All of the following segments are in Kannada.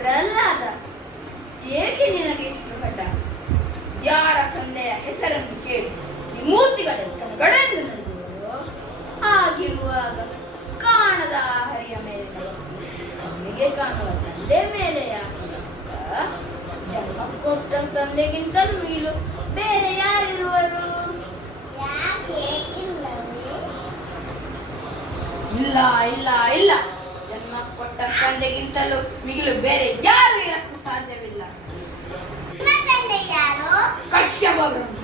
ಪ್ರಹ್ಲಾದ, ಏಕೆ ನಿನಗೆ ಇಷ್ಟು ಹಠ? ಯಾರ ತಂದೆಯ ಹೆಸರನ್ನು ಕೇಳಿ ಈ ಮೂರ್ತಿಗಳೆಂದು ನಡೆಯುವರು? ಹಾಗಿರುವಾಗ ಕಾಣದ ಹರಿಯ ಮೇಲೆ ನಮಗೆ ಕಾಣುವ ತಂದೆ ಮೇಲೆ ಜನ್ಮ ಕೊಟ್ಟ ತಂದೆಗಿಂತಲೂ ಮೀಲು ಬೇರೆ ಯಾರಿರುವರು? ಇಲ್ಲ ಇಲ್ಲ ಇಲ್ಲ, ಜನ್ಮ ಕೊಟ್ಟ ತಂದೆಗಿಂತಲೂ ಮಿಗಿಲು ಬೇರೆ ಯಾರು ಇರಕ್ಕೂ ಸಾಧ್ಯವಿಲ್ಲ. ಯಾರು? ಕಶ್ಯಪ ಬ್ರಹ್ಮ,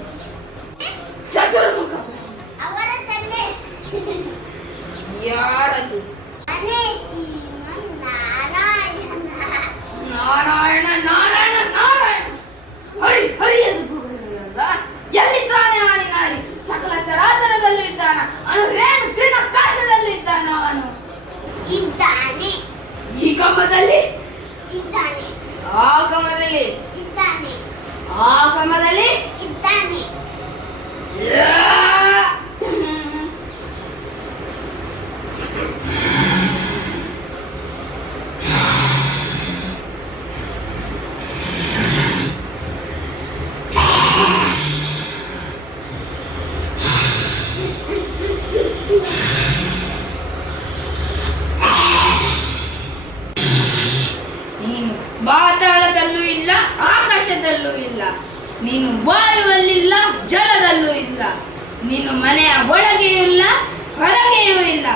ಚತುರ್ಮುಖ ಅವರ ತಂದೆ ಯಾರದು? ನಾರಾಯಣ ನಾರಾಯಣ ನಾರಾಯಣ, ಹರಿ ಹರಿ ಎಂದು ಎಲ್ಲಿದ್ದಾನೆ ಆಣಿನಾರಿ? ಸಕಲ ಚರಾಚರದಲ್ಲೂ ಇದ್ದಾನ, ಅಣುರೇಣು ತೃಣಾಕಾಶದಲ್ಲೂ ಇದ್ದಾನ. ಅವನು ಇದ್ದಾನೆ. ಈ ಕಂಬದಲ್ಲಿ ಇದ್ದಾನೆ, ಆ ಕಂಬದಲ್ಲಿ ಇದ್ದಾನೆ, ಆ ಕಂಬದಲ್ಲಿ ಇದ್ದಾನೆ. ನೀನು ಪಾತಾಳದಲ್ಲೂ ಇಲ್ಲ, ಆಕಾಶದಲ್ಲೂ ಇಲ್ಲ. ನೀನು ವಾಯುವಲ್ಲಿಲ್ಲ, ಜಲದಲ್ಲೂ ಇಲ್ಲ. ನೀನು ಮನೆಯ ಒಳಗೆಯೂ ಇಲ್ಲ, ಹೊರಗೆಯೂ ಇಲ್ಲ.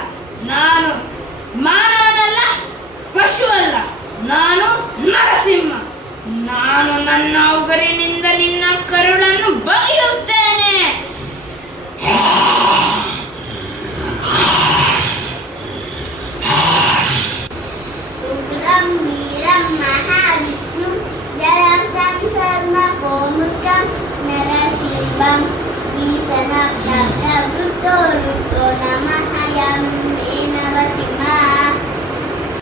ನಾನು ಮಾನವನಲ್ಲ, ಪಶು ಅಲ್ಲ, ನಾನು ನರಸಿಂಹ. ನಾನು ನನ್ನ ಉಗುರಿನಿಂದ ನಿನ್ನ ಕರುಳನ್ನು ಬಗೆಯುತ್ತೇನೆ. ಉಗ್ರಂ ವೀರಂ ಮಹಾವಿಷ್ಣು ಜಲಂ ಸಂಸರ್ಮ ಗೋಮುಖಂ ನರಸಿಂಹಂ ಈಶನ ವೃತ್ತೋ